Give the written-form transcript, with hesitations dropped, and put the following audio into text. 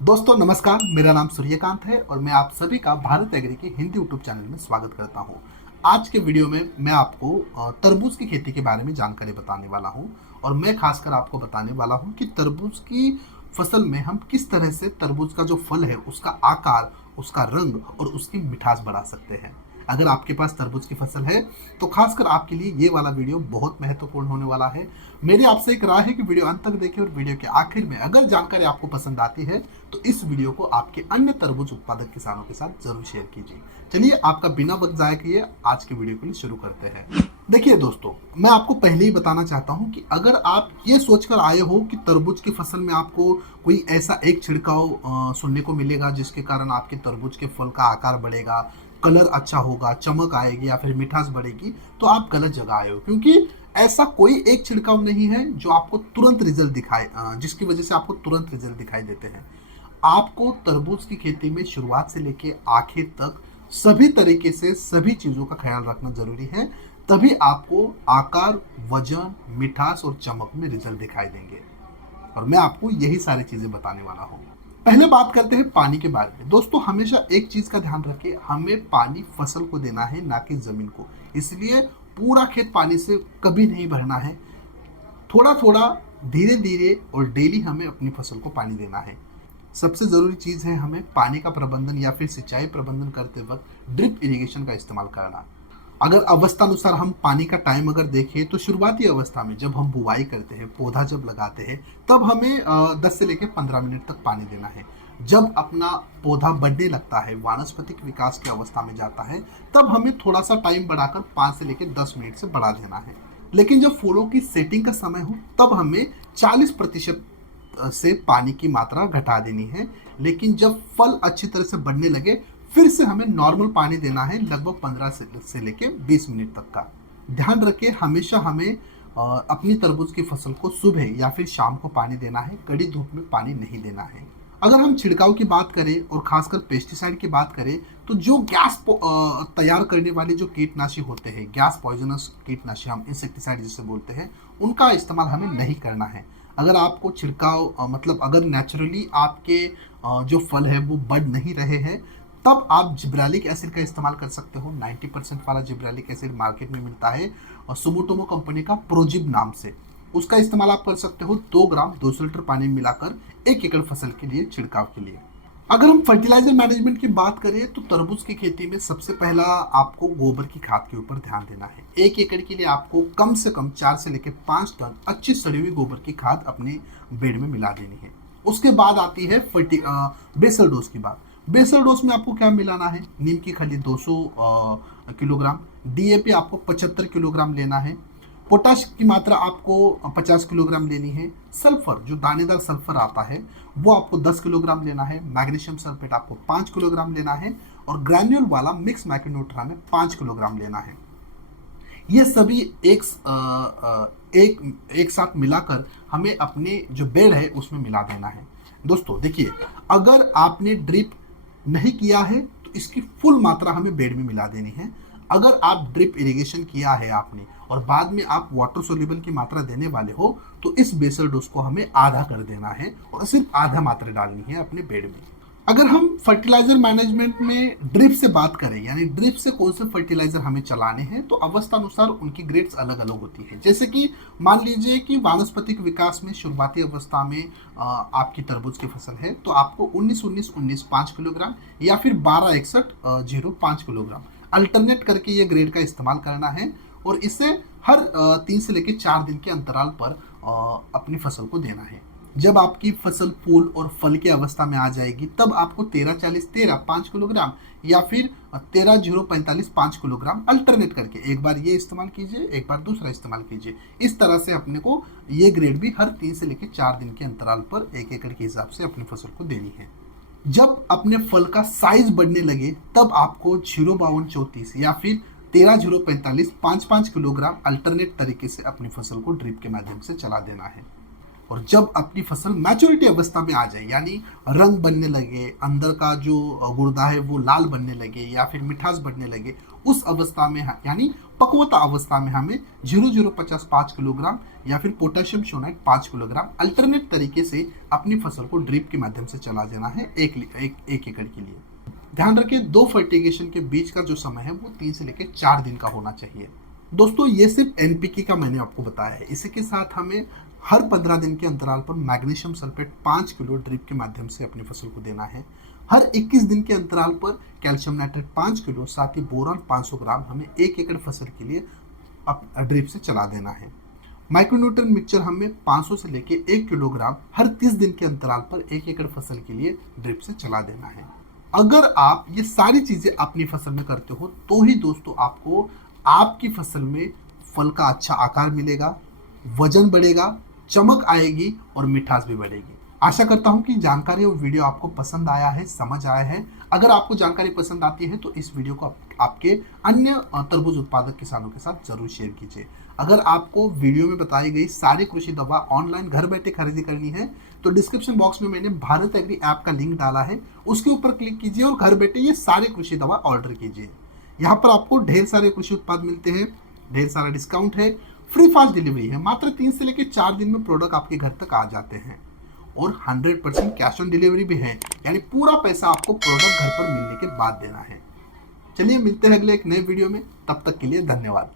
दोस्तों नमस्कार, मेरा नाम सूर्यकांत है और मैं आप सभी का भारत एग्री के हिंदी यूट्यूब चैनल में स्वागत करता हूं। आज के वीडियो में मैं आपको तरबूज की खेती के बारे में जानकारी बताने वाला हूं और मैं खासकर आपको बताने वाला हूं कि तरबूज की फसल में हम किस तरह से तरबूज का जो फल है उसका आकार, उसका रंग और उसकी मिठास बढ़ा सकते हैं। अगर आपके पास तरबूज की फसल है तो खासकर आपके लिए ये वाला वीडियो बहुत महत्वपूर्ण होने वाला है। मेरी आपसे एक राय है कि वीडियो अंत तक देखें और वीडियो के आखिर में अगर जानकारी आपको पसंद आती है तो इस वीडियो को आपके अन्य तरबूज उत्पादक किसानों के साथ जरूर शेयर कीजिए। चलिए आपका बिना वक्त जाया किए आज के वीडियो के लिए शुरू करते हैं। देखिए दोस्तों, मैं आपको पहले ही बताना चाहता हूं कि अगर आप ये सोचकर आए हो कि तरबूज की फसल में आपको कोई ऐसा एक छिड़काव सुनने को मिलेगा जिसके कारण आपके तरबूज के फल का आकार बढ़ेगा, कलर अच्छा होगा, चमक आएगी या फिर मिठास बढ़ेगी, तो आप गलत जगह आए हो। क्योंकि ऐसा कोई एक छिड़काव नहीं है जो आपको तुरंत रिजल्ट दिखाए, जिसकी वजह से आपको तुरंत रिजल्ट दिखाई देते हैं। आपको तरबूज की खेती में शुरुआत से लेके आखिर तक सभी तरीके से सभी चीजों का ख्याल रखना जरूरी है, तभी आपको आकार, वजन, मिठास और चमक में रिजल्ट दिखाई देंगे। और मैं आपको यही सारी चीजें बताने वाला हूँ। पहले बात करते हैं पानी के बारे में। दोस्तों हमेशा एक चीज का ध्यान रखें, हमें पानी फसल को देना है, ना कि जमीन को। इसलिए पूरा खेत पानी से कभी नहीं भरना है। थोड़ा थोड़ा, धीरे धीरे और डेली हमें अपनी फसल को पानी देना है। सबसे ज़रूरी चीज़ है हमें पानी का प्रबंधन या फिर सिंचाई प्रबंधन करते वक्त ड्रिप इरिगेशन का इस्तेमाल करना। अगर अवस्था अनुसार हम पानी का टाइम अगर देखें तो शुरुआती अवस्था में जब हम बुवाई करते हैं, पौधा जब लगाते हैं, तब हमें 10 से लेकर 15 मिनट तक पानी देना है। जब अपना पौधा बढ़ने लगता है, वानस्पतिक विकास की अवस्था में जाता है, तब हमें थोड़ा सा टाइम बढ़ाकर 5 से लेकर 10 मिनट से बढ़ा देना है। लेकिन जब फूलों की सेटिंग का समय हो तब हमें 40% से पानी की मात्रा घटा देनी है। लेकिन जब फल अच्छी तरह से बढ़ने लगे फिर से हमें नॉर्मल पानी देना है, लगभग 15 से लेके 20 मिनट तक का। ध्यान रखिए, हमेशा हमें अपनी तरबूज की फसल को सुबह या फिर शाम को पानी देना है, कड़ी धूप में पानी नहीं देना है। अगर हम छिड़काव की बात करें और खासकर पेस्टिसाइड की बात करें तो जो गैस तैयार करने वाले जो कीटनाशी होते हैं, गैस पॉइजनस कीटनाशी हम इंसेक्टिसाइड जिसे बोलते हैं, उनका इस्तेमाल हमें नहीं करना है। अगर आपको छिड़काव मतलब अगर नेचुरली आपके जो फल है वो बढ़ नहीं रहे हैं, तब आप जिब्रालिक एसिड का इस्तेमाल कर सकते हो। 90% वाला जिब्रालिक एसिड मार्केट में मिलता है और सुमोटोमो कंपनी का प्रोजिब नाम से। उसका इस्तेमाल आप कर सकते हो 2 ग्राम 200 लीटर पानी में मिलाकर 1 एकड़ फसल के लिए छिड़काव के लिए। अगर हम फर्टिलाइजर मैनेजमेंट की बात करें तो तरबूज की खेती में सबसे पहला आपको गोबर की खाद के ऊपर ध्यान देना है। 1 एकड़ के लिए आपको कम से कम 4 से लेकर 5 टन अच्छी सड़ी हुई गोबर की खाद अपने बेड में मिला देनी है। उसके बाद आती है बेसल डोज की बात। बेसल डोज में आपको क्या मिलाना है? नीम की खली 200 किलोग्राम, डीएपी आपको 75 किलोग्राम लेना है, पोटाश की मात्रा आपको 50 किलोग्राम लेनी है, सल्फर जो दानेदार सल्फर आता है वो आपको 10 किलोग्राम लेना है, मैग्नीशियम सल्फेट आपको 5 किलोग्राम लेना है और ग्रैन्यूल वाला मिक्स मैक्रोन्यूट्रिया में 5 किलोग्राम लेना है। ये सभी एक साथ मिलाकर हमें अपने जो बेड है उसमें मिला देना है। दोस्तों देखिए, अगर आपने ड्रिप नहीं किया है तो इसकी फुल मात्रा हमें बेड में मिला देनी है। अगर आप ड्रिप इरिगेशन किया है आपने और बाद में आप वाटर सोल्यूबल की मात्रा देने वाले हो तो इस बेसल डोज को हमें आधा कर देना है और सिर्फ आधा मात्रा डालनी है अपने बेड में। अगर हम फर्टिलाइजर मैनेजमेंट में ड्रिप से बात करें, यानी ड्रिप से कौन से फर्टिलाइजर हमें चलाने हैं, तो अवस्था अनुसार उनकी ग्रेड्स अलग अलग होती है। जैसे कि मान लीजिए कि वानस्पतिक विकास में शुरुआती अवस्था में आपकी तरबूज की फसल है तो आपको 19-19-19 5 किलोग्राम या फिर 12-61-0 5 किलोग्राम अल्टरनेट करके ये ग्रेड का इस्तेमाल करना है और इसे हर 3 से लेकर 4 दिन के अंतराल पर अपनी फसल को देना है। जब आपकी फसल फूल और फल की अवस्था में आ जाएगी तब आपको 13-40-13 5 किलोग्राम या फिर 13-0-45 5 किलोग्राम अल्टरनेट करके एक बार ये इस्तेमाल कीजिए, एक बार दूसरा इस्तेमाल कीजिए। इस तरह से अपने को ये ग्रेड भी हर 3 से लेकर 4 दिन के अंतराल पर 1 एकड़ के हिसाब से अपनी फसल को देनी है। जब अपने फल का साइज बढ़ने लगे तब आपको 0-52-34 या फिर 13-0-45 5-5 किलोग्राम अल्टरनेट तरीके से अपनी फसल को ड्रिप के माध्यम से चला देना है। और जब अपनी फसल मैच्योरिटी अवस्था में आ जाए, यानी रंग बनने लगे, अंदर का जो गुर्दा है वो लाल बनने लगे या फिर मिठास बढ़ने लगे, उस अवस्था में यानी पक्वता अवस्था में हमें 0050 5 किलोग्राम या फिर पोटेशियम सोनाइट 5 किलोग्राम अल्टरनेट तरीके से अपनी फसल को ड्रिप के माध्यम से चला देना है एक एकड़ के लिए। ध्यान रखिए, 2 फर्टिगेशन के बीच का जो समय है वो 3 से लेकर 4 दिन का होना चाहिए। दोस्तों ये सिर्फ एनपीके का मैंने आपको बताया है। इसी के साथ हमें हर 15 दिन के अंतराल पर मैग्नीशियम सल्फेट 5 किलो ड्रिप के माध्यम से अपनी फसल को देना है। हर 21 दिन के अंतराल पर कैल्शियम नाइट्रेट 5 किलो, साथ ही बोरॉन 500 ग्राम हमें 1 एकड़ फसल के लिए ड्रिप से चला देना है। माइक्रोन्यूट्रिएंट मिक्सचर हमें 500 से लेकर 1 किलोग्राम हर 30 दिन के अंतराल पर 1 एकड़ फसल के लिए ड्रिप से चला देना है। अगर आप ये सारी चीजें अपनी फसल में करते हो तो ही दोस्तों आपको आपकी फसल में फल का अच्छा आकार मिलेगा, वजन बढ़ेगा, चमक आएगी और मिठास भी बढ़ेगी। आशा करता हूं कि जानकारी और वीडियो आपको पसंद आया है, समझ आया है। अगर आपको जानकारी पसंद आती है तो इस वीडियो को आपके अन्य तरबूज उत्पादक किसानों के साथ जरूर शेयर कीजिए। अगर आपको वीडियो में बताई गई सारी कृषि दवा ऑनलाइन घर बैठे खरीदी करनी है तो डिस्क्रिप्शन बॉक्स में मैंने भारत एग्री ऐप का लिंक डाला है, उसके ऊपर क्लिक कीजिए और घर बैठे ये सारे कृषि दवा ऑर्डर कीजिए। यहाँ पर आपको ढेर सारे कृषि उत्पाद मिलते हैं, ढेर सारा डिस्काउंट है, फ्री फास्ट डिलीवरी है। मात्र 3 से लेकर 4 दिन में प्रोडक्ट आपके घर तक आ जाते हैं और 100% कैश ऑन डिलीवरी भी है, यानी पूरा पैसा आपको प्रोडक्ट घर पर मिलने के बाद देना है। चलिए मिलते हैं अगले एक नए वीडियो में, तब तक के लिए धन्यवाद।